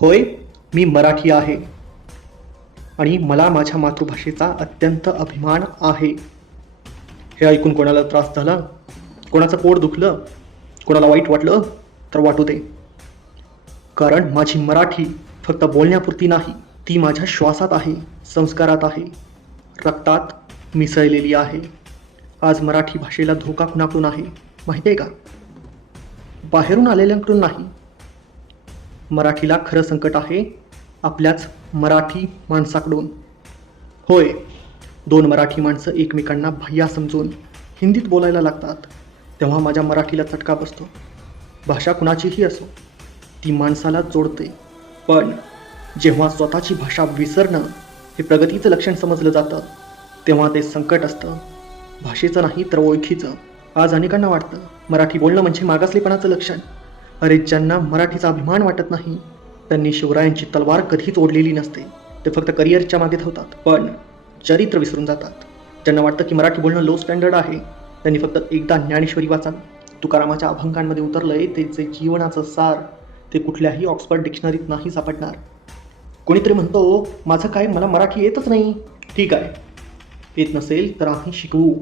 होय, मी मराठी आहे आणि मला माझ्या मातृभाषेचा अत्यंत अभिमान आहे. हे ऐकून कोणाला त्रास झाला, कोणाचं पोट दुखलं, कोणाला वाईट वाटलं तर वाटू दे. कारण माझी मराठी फक्त बोलण्यापुरती नाही, ती माझ्या श्वासात आहे, संस्कारात आहे, रक्तात मिसळलेली आहे. आज मराठी भाषेला धोका कुणाकडून आहे माहिती आहे का? बाहेरून आलेल्यांकडून नाही. मराठीला खरं संकट आहे आपल्याच मराठी माणसाकडून. होय, दोन मराठी माणसं एकमेकांना भैया समजून हिंदीत बोलायला लागतात तेव्हा माझ्या मराठीला चटका बसतो. भाषा कुणाचीही असो, ती माणसाला जोडते. पण जेव्हा स्वतःची भाषा विसरणं हे प्रगतीचं लक्षण समजलं जातं तेव्हा ते संकट असतं, भाषेचं नाही तर ओळखीचं. आज अनेकांना वाटतं मराठी बोलणं म्हणजे मागासलेपणाचं लक्षण. अरे, ज्यांना मराठीचा अभिमान वाटत नाही त्यांनी शिवरायांची तलवार कधीच ओढलेली नसते. ते फक्त करिअरच्या मागे धावतात पण चरित्र विसरून जातात. ज्यांना वाटतं की मराठी बोलणं लो स्टँडर्ड आहे त्यांनी फक्त एकदा ज्ञानेश्वरी वाचावी. तुकारामाच्या अभंगांमध्ये उतरलंय ते जे जीवनाचं सार ते कुठल्याही ऑक्सफर्ड डिक्शनरीत नाही सापडणार. कोणीतरी म्हणतो माझं काय, मला मराठी येतच नाही. ठीक आहे, येत नसेल तर आम्ही शिकवू.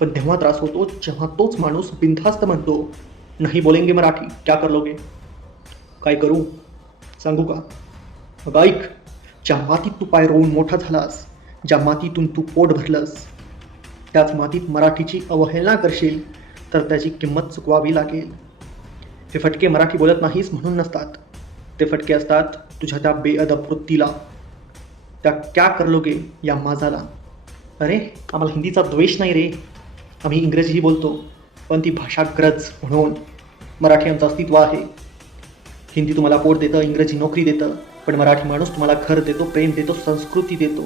पण तेव्हा त्रास होतो जेव्हा तोच माणूस बिनधास्त म्हणतो नाही बोलेंगे मराठी, क्या कर लोगे. काय करू सांगू का? मग ऐक, ज्या मातीत तू पाय रोवून मोठा झालास, ज्या मातीतून तू पोट भरलंस, त्याच मातीत मराठीची अवहेलना करशील तर त्याची किंमत चुकवावी लागेल. हे फटके मराठी बोलत नाहीस म्हणून नसतात, ते फटके असतात तुझ्या त्या बेअदब वृत्तीला, त्या क्या कर लोगे या माजाला. अरे, आम्हाला हिंदीचा द्वेष नाही रे, आम्ही इंग्रजीही बोलतो, पण ती भाषा गरज म्हणून. मराठी आमचं अस्तित्व आहे. हिंदी तुम्हाला पोट देतं, इंग्रजी नोकरी देतं, पण मराठी माणूस तुम्हाला घर देतो, प्रेम देतो, संस्कृती देतो.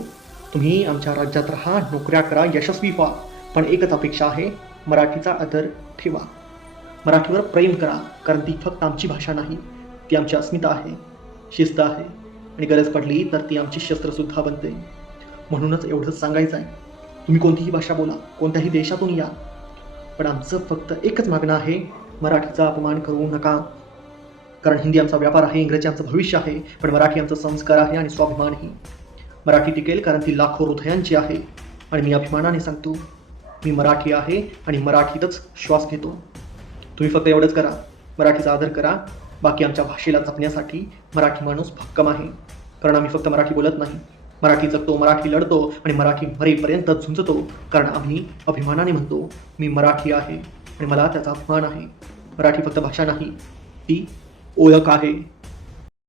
तुम्ही आमच्या राज्यात राहा, नोकऱ्या करा, यशस्वी व्हा, पण एकच अपेक्षा आहे, मराठीचा आदर ठेवा. मराठीवर प्रेम करा, कारण ती फक्त आमची भाषा नाही, ती आमची अस्मिता आहे, शिस्त आहे आणि गरज पडली तर ती आमची शस्त्रसुद्धा बनते. म्हणूनच एवढंच सांगायचं आहे, तुम्ही कोणतीही भाषा बोला, कोणत्याही देशातून या, पण आमचं फक्त एकच मागणं आहे, मराठीचा अपमान करू नका. कारण हिंदी आमचा व्यापार आहे, इंग्रजी आमचं भविष्य आहे, पण मराठी आमचा संस्कार आहे आणि स्वाभिमानही. मराठी टिकेल कारण ती लाखो हृदयांची आहे आणि मी अभिमानाने सांगतो, मी मराठी आहे आणि मराठीतच श्वास घेतो. तुम्ही फक्त एवढंच करा, मराठीचा आदर करा. बाकी आमच्या भाषेला जपण्यासाठी मराठी माणूस भक्कम आहे. कारण आम्ही फक्त मराठी बोलत नाही, मराठी जगतो, मराठी लढतो आणि मराठी मरेपर्यंत झुंजतो. कारण आम्ही अभिमानाने म्हणतो, मी मराठी आहे आणि मला त्याचा अभिमान आहे. मराठी फक्त भाषा नाही, ती ओळख आहे.